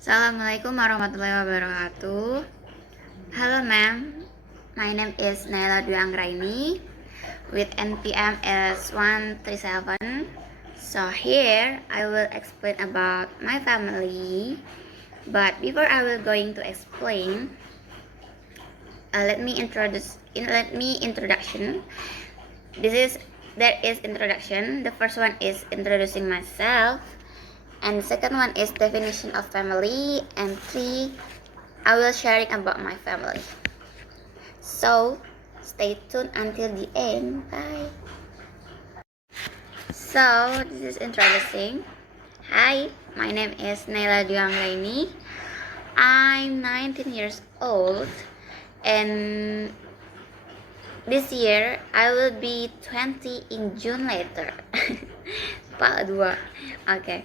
Assalamualaikum warahmatullahi wabarakatuh. Hello ma'am, my name is Naila Dwi Anggraini with NPM is 137. So here I will explain about my family. But before I will going to explain, let me introduction. There is introduction. The first one is introducing myself. And the second one is definition of family, and 3, I will sharing about my family. So stay tuned until the end. Bye. So this is introducing. Hi, my name is Naila Dwi Anggraini. I'm 19 years old, and this year I will be 20 in June later. Pak 2. Okay.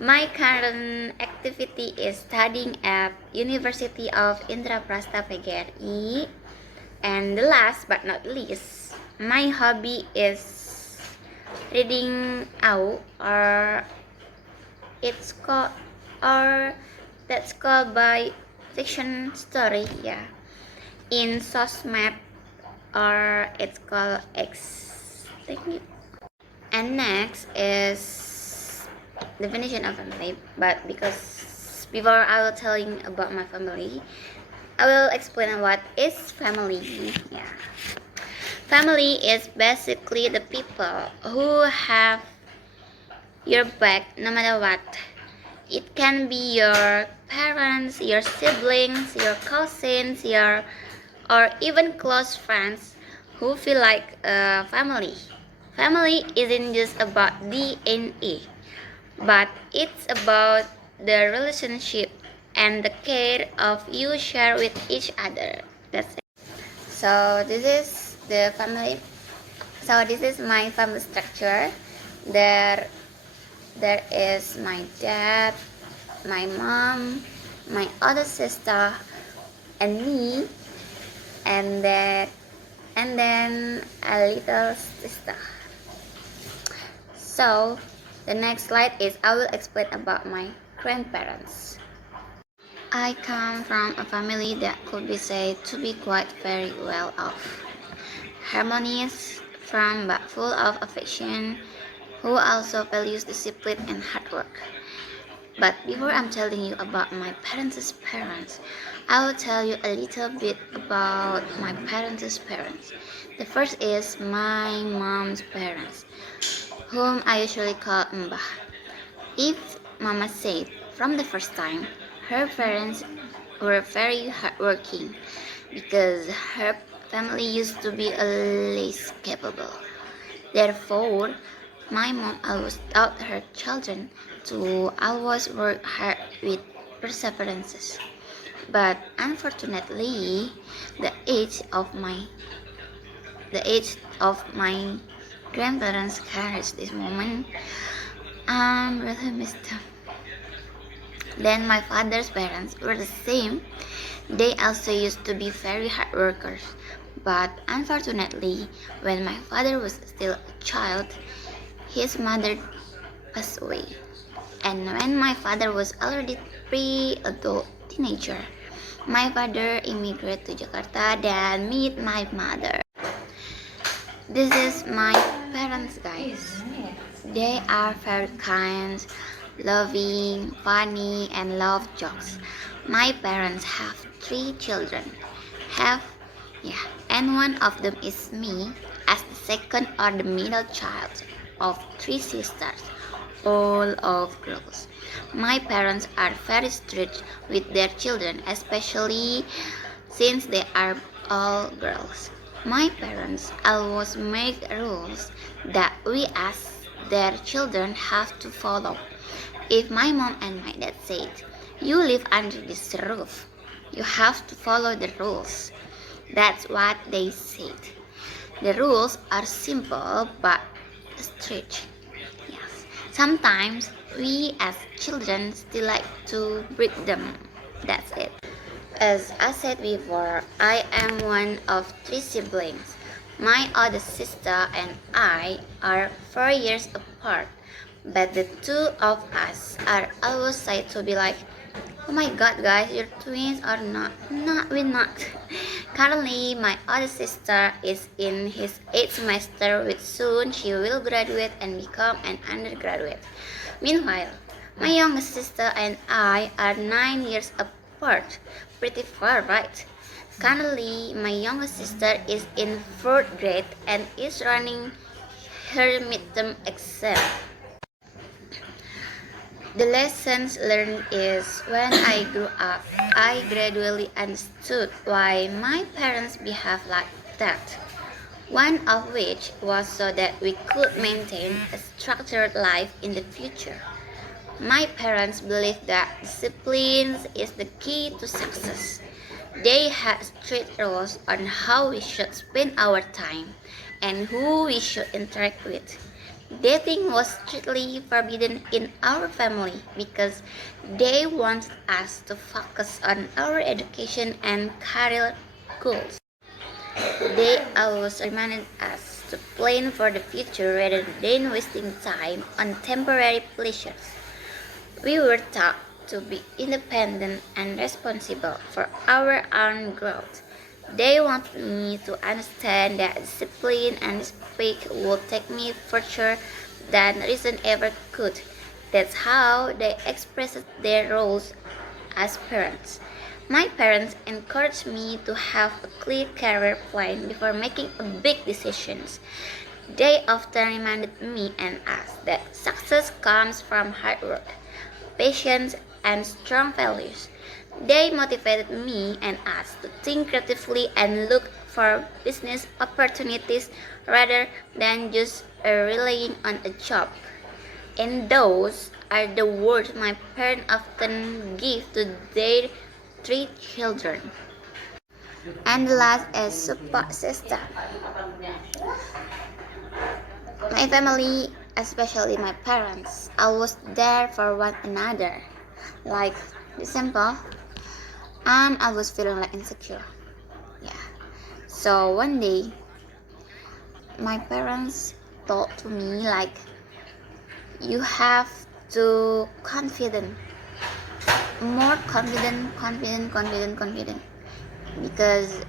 My current activity is studying at University of Indraprasta PGRI. And the last but not least, my hobby is reading out, or that's called by fiction story, yeah. In Sosmed, or it's called X technique. And next is definition of family. But because before I will telling about my family, I will explain what is family. Yeah, family is basically the people who have your back no matter what. It can be your parents, your siblings, your cousins, or even close friends who feel like a family. Family isn't just about DNA, but it's about the relationship and the care of you share with each other. That's it. So this is the family. So this is my family structure. There is my dad, my mom, my other sister, and me, and then a little sister. So the next slide is I will explain about my grandparents. I come from a family that could be said to be quite very well off, harmonious, firm but full of affection, who also values discipline and hard work. But before I'm telling you about my parents' parents, I will tell you a little bit about my parents' parents. The first is my mom's parents, whom I usually call Mbah. If Mama said from the first time, her parents were very hardworking because her family used to be less capable. Therefore, my mom always taught her children to always work hard with perseverance. But unfortunately, the age of my grandparents carries this moment. Really missed them. Then my father's parents were the same. They also used to be very hard workers. But unfortunately, when my father was still a child, his mother passed away. And when my father was already pre-adult teenager, my father immigrated to Jakarta and meet my mother. This is my parents, guys. They are very kind, loving, funny, and love jokes. My parents have 3 children. And one of them is me, as the second or the middle child of 3 sisters, all of girls. My parents are very strict with their children, especially since they are all girls. My parents always make rules that we as their children have to follow. If my mom and my dad said, "You live under this roof, you have to follow the rules," that's what they said. The rules are simple but strict. Yes. Sometimes we as children still like to break them. That's it. As I said before, I am one of 3 siblings. My older sister and I are 4 years apart, but the two of us are always said to be like Oh my god, guys, your twins are not. We're not. Currently, my other sister is in his 8th semester, which soon she will graduate and become an undergraduate. Meanwhile, my youngest sister and I are 9 years apart. Pretty far, right? Currently, my youngest sister is in 4th grade and is running her midterm exam. The lessons learned is when I grew up, I gradually understood why my parents behave like that. One of which was so that we could maintain a structured life in the future. My parents believed that discipline is the key to success. They had strict rules on how we should spend our time and who we should interact with. Dating was strictly forbidden in our family because they wanted us to focus on our education and career goals. They always reminded us to plan for the future rather than wasting time on temporary pleasures. We were taught to be independent and responsible for our own growth. They want me to understand that discipline and respect will take me further than reason ever could. That's how they expressed their roles as parents. My parents encouraged me to have a clear career plan before making big decisions. They often reminded me and us that success comes from hard work, patience, and strong values. They motivated me and us to think creatively and look for business opportunities rather than just relying on a job. And those are the words my parents often give to their 3 children. And the last is support system. My family, especially my parents, always there for one another. Like, example, I was feeling like insecure. Yeah. So one day, my parents told to me like, you have to confident, more confident. Because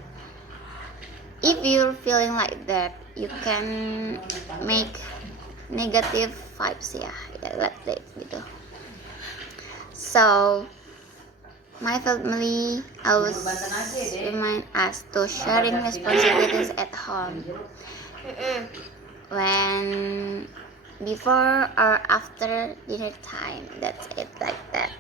if you're feeling like that, you can make negative vibes ya, like that gitu. So my family always remind us to sharing responsibilities at home when before or after dinner time. That's it, like that.